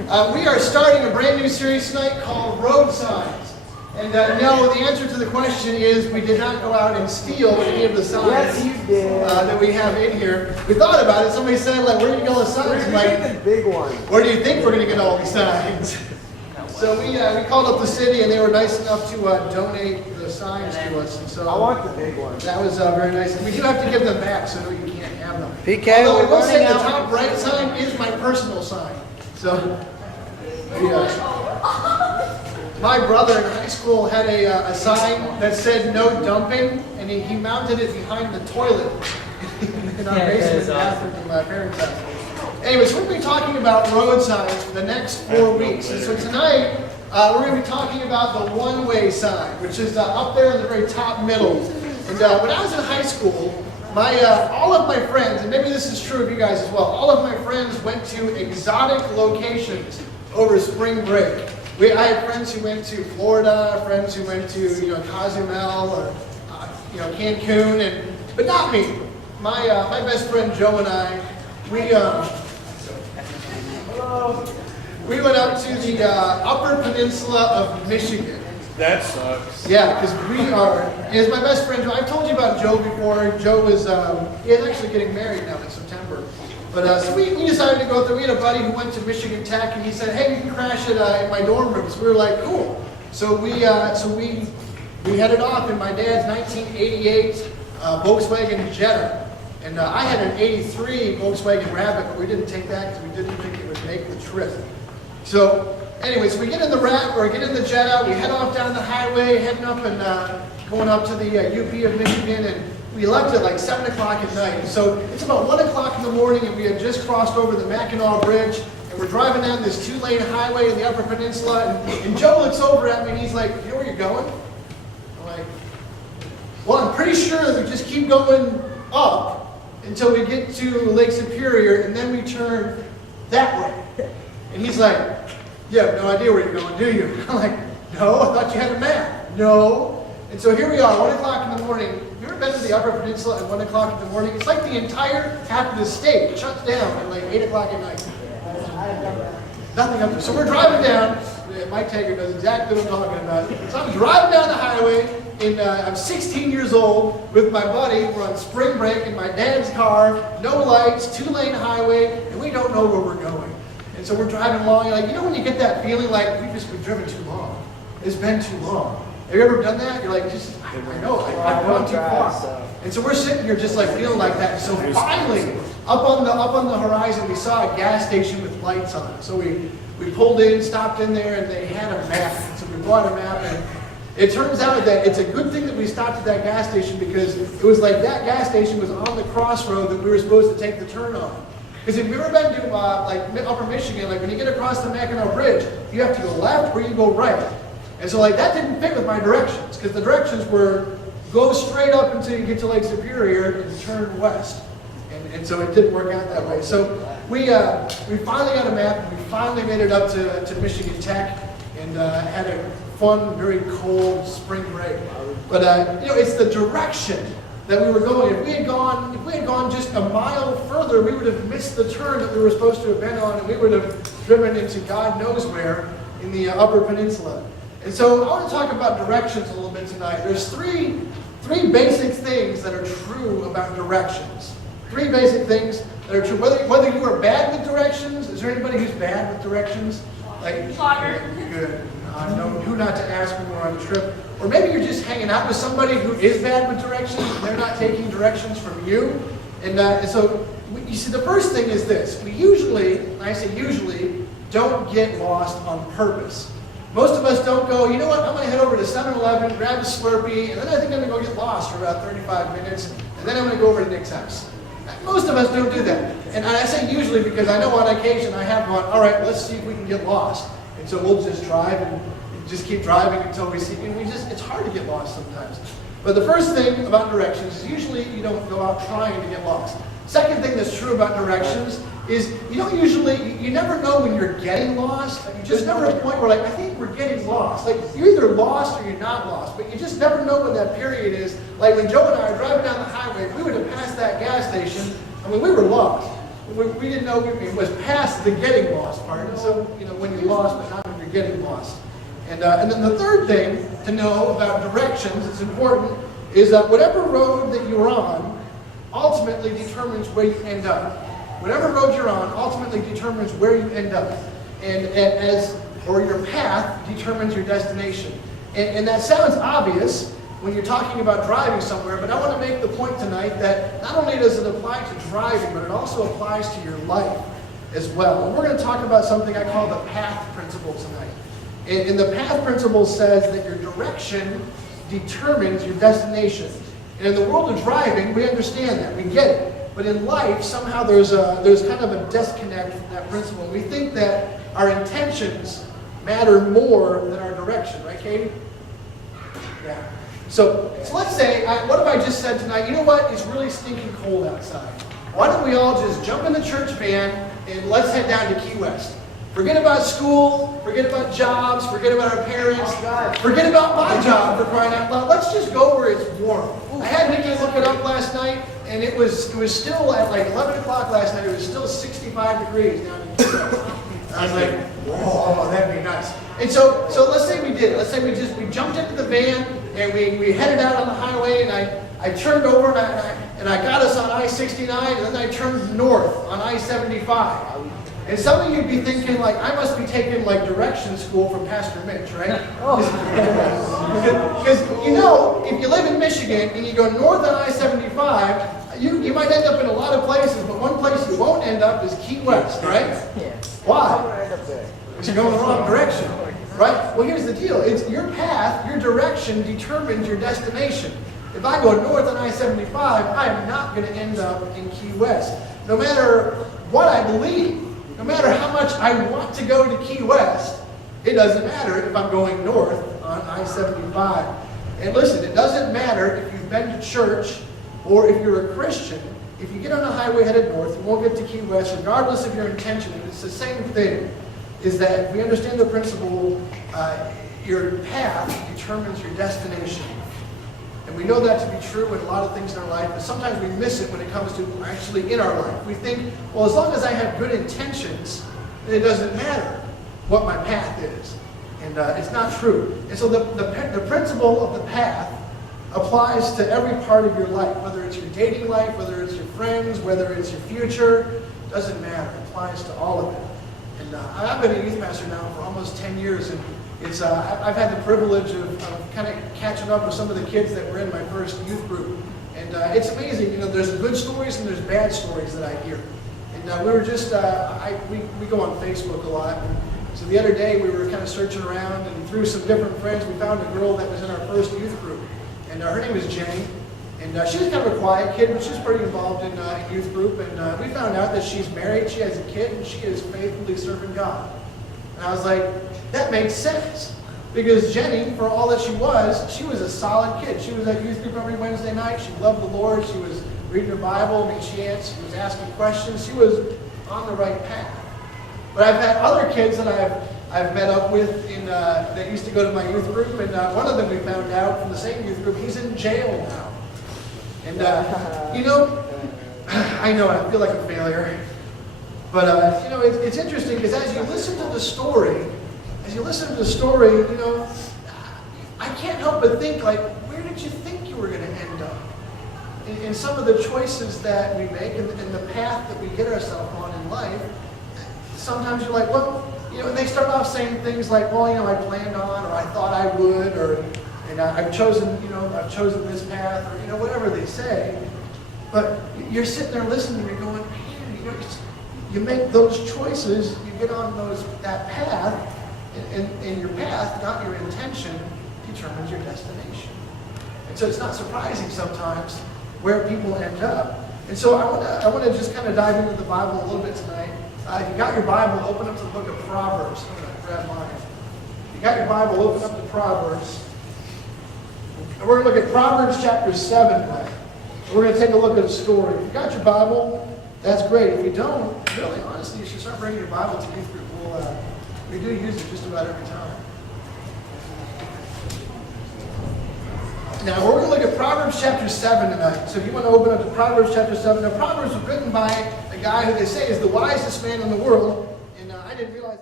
We are starting a brand new series tonight called Road Signs. And no, the answer to the question is we did not go out and steal any of the signs that we have in here. We thought about it. Somebody said, like, where do you get all the signs? Like, the big one. Where do you think we're going to get all these signs? So we called up the city, and they were nice enough to donate the signs to us. And so I want the big one. that was very nice. And we do have to give them back, so no, you can't have them. PK, Although I we're will say running the out. top right sign is my personal sign. So, my brother in high school had a sign that said no dumping, and he mounted it behind the toilet in our basement bathroom in my parents' house. Anyways, we're going to be talking about road signs for the next 4 weeks. And so tonight, we're going to be talking about the one-way sign, which is up there in the very top middle. And when I was in high school, all of my friends, and maybe this is true of you guys as well, all of my friends went to exotic locations over spring break. I had friends who went to Florida, friends who went to Cozumel or Cancun, but not me. My best friend Joe and I, we went up to the Upper Peninsula of Michigan. That sucks. Yeah, because is my best friend Joe. I've told you about Joe before. Joe is actually getting married now in September. But so we decided to go through. We had a buddy who went to Michigan Tech, and he said, "Hey, we can crash it in my dorm room." So we were like, "Cool." So we headed off in my dad's 1988 Volkswagen Jetta. And I had an 83 Volkswagen Rabbit, but we didn't take that because we didn't think it would make the trip. So, anyways, we get in the Jetta, we head off down the highway, heading up and going up to the UP of Michigan, and we left at like 7 o'clock at night. So it's about 1 o'clock in the morning, and we had just crossed over the Mackinac Bridge, and we're driving down this 2-lane highway in the Upper Peninsula, and Joe looks over at me, and he's like, "You know where you're going?" I'm like, "Well, I'm pretty sure that we just keep going up until we get to Lake Superior, and then we turn that way." And he's like, "You have no idea where you're going, do you?" I'm like, "No, I thought you had a map." "No." And so here we are, 1 o'clock in the morning. Have you ever been to the Upper Peninsula at 1 o'clock in the morning? It's like the entire half of the state shuts down at like 8 o'clock at night. Nothing up there. So we're driving down. Mike Taggart knows exactly what I'm talking about. So I'm driving down the highway. I'm 16 years old with my buddy. We're on spring break in my dad's car, no lights, 2-lane highway, and we don't know where we're going. And so we're driving along, and when you get that feeling like we've driven too long. It's been too long. Have you ever done that? You're like, I know, I've gone too far. And so we're sitting here just like feeling like that. And so finally, up on the horizon, we saw a gas station with lights on it. So we pulled in, stopped in there, and they had a map. And so we bought a map, and it turns out that it's a good thing that we stopped at that gas station, because it was like that gas station was on the crossroad that we were supposed to take the turn on. Because if you've ever been to Upper Michigan, like when you get across the Mackinac Bridge, you have to go left or you go right. And so that didn't fit with my directions, because the directions were go straight up until you get to Lake Superior and turn west. And so it didn't work out that way. So we finally got a map, and we finally made it up to Michigan Tech, and had a fun, very cold spring break. But it's the direction that we were going. If we had gone just a mile further, we would have missed the turn that we were supposed to have been on, and we would have driven into God knows where in the Upper Peninsula. And so I want to talk about directions a little bit tonight. There's three basic things that are true about directions. 3 basic things that are true. Whether you are bad with directions, is there anybody who's bad with directions? Like, good. I know who not to ask when we're on a trip. Or maybe you're just hanging out with somebody who is bad with directions, and they're not taking directions from you. And so, you see, the first thing is this. We usually, and I say usually, don't get lost on purpose. Most of us don't go, you know what, I'm going to head over to 7-Eleven, grab a Slurpee, and then I think I'm going to go get lost for about 35 minutes, and then I'm going to go over to Nick's house. Most of us don't do that. And I say usually because I know on occasion I have gone, all right, let's see if we can get lost. And so we'll just drive and just keep driving until we see, and it's hard to get lost sometimes. But the first thing about directions is usually you don't go out trying to get lost. Second thing that's true about directions is you never know when you're getting lost. You just never at a point where like, I think we're getting lost. Like, you're either lost or you're not lost, but you just never know when that period is. Like when Joe and I are driving down the highway, if we would have passed that gas station, we were lost. we didn't know it was past the getting lost part. And so, when you're lost, but not when you're getting lost. And then the third thing to know about directions, it's important, is that whatever road that you're on ultimately determines where you end up. Whatever road you're on ultimately determines where you end up. Or your path determines your destination. And that sounds obvious when you're talking about driving somewhere, but I want to make the point tonight that not only does it apply to driving, but it also applies to your life as well. And we're going to talk about something I call the path principle tonight. And the path principle says that your direction determines your destination. And in the world of driving, we understand that, we get it. But in life, somehow there's kind of a disconnect from that principle. We think that our intentions matter more than our direction, right, Katie? Yeah. So let's say, what have I just said tonight? You know what? It's really stinking cold outside. Why don't we all just jump in the church van and let's head down to Key West? Forget about school, forget about jobs, forget about our parents, forget about my job, for crying out loud. Let's just go where it's warm. I had Nikki look it up last night, and it was still at like 11 o'clock last night, it was still 65 degrees down in Key West. I was like, whoa, that'd be nice. And so let's say we did. Let's say we jumped into the van and we headed out on the highway, and I turned over and I got us on I-69, and then I turned north on I-75. And some of you'd be thinking, like, I must be taking like direction school from Pastor Mitch, right? Because if you live in Michigan and you go north on I-75, you might end up in a lot of places, but one place you won't end up is Key West, right? Why? Because you're going the wrong direction, right? Well, here's the deal. It's your path, your direction determines your destination. If I go north on I-75, I am not going to end up in Key West. No matter what I believe, no matter how much I want to go to Key West, it doesn't matter if I'm going north on I-75. And listen, it doesn't matter if you've been to church or if you're a Christian. If you get on a highway headed north, you won't get to Key West, regardless of your intention. It's the same thing, is that if we understand the principle, your path determines your destination. And we know that to be true in a lot of things in our life, but sometimes we miss it when it comes to actually in our life. We think, well, as long as I have good intentions, then it doesn't matter what my path is. And it's not true. And so the principle of the path applies to every part of your life, whether it's your dating life, whether it's your friends, whether it's your future, doesn't matter. It applies to all of it. And I've been a youth pastor now for almost 10 years, and it's I've had the privilege of kind of catching up with some of the kids that were in my first youth group. And it's amazing, there's good stories and there's bad stories that I hear. And we were just, we go on Facebook a lot. And so the other day we were kind of searching around, and through some different friends, we found a girl that was in our first youth group. And her name was Jenny. And she was kind of a quiet kid, but she was pretty involved in youth group. And we found out that she's married, she has a kid, and she is faithfully serving God. And I was like, that makes sense. Because Jenny, for all that she was a solid kid. She was at youth group every Wednesday night. She loved the Lord. She was reading her Bible. She was asking questions. She was on the right path. But I've had other kids that I've met up with that used to go to my youth group. And one of them we found out from the same youth group, he's in jail now. And, I know I feel like a failure. But, it's interesting because as you listen to the story, I can't help but think, like, where did you think you were going to end up? In some of the choices that we make and the path that we get ourselves on in life, sometimes you're like, well, and they start off saying things like, well, I planned on, or I thought I would, and I've chosen this path, or, whatever they say. But you're sitting there listening, and you're going, man, you make those choices, you get on that path, and your path, not your intention, determines your destination. And so it's not surprising sometimes where people end up. And so I want to just kind of dive into the Bible a little bit tonight. If you got your Bible, open up to the book of Proverbs. I'm going to grab mine. If you got your Bible, open up to Proverbs. And we're going to look at Proverbs chapter 7 tonight. And we're going to take a look at a story. If you got your Bible, that's great. If you don't, really, honestly, you should start bringing your Bible to youth group. We do use it just about every time. Now, we're going to look at Proverbs chapter 7 tonight. So if you want to open up to Proverbs chapter 7. Now, Proverbs was written by a guy who they say is the wisest man in the world, and I didn't realize.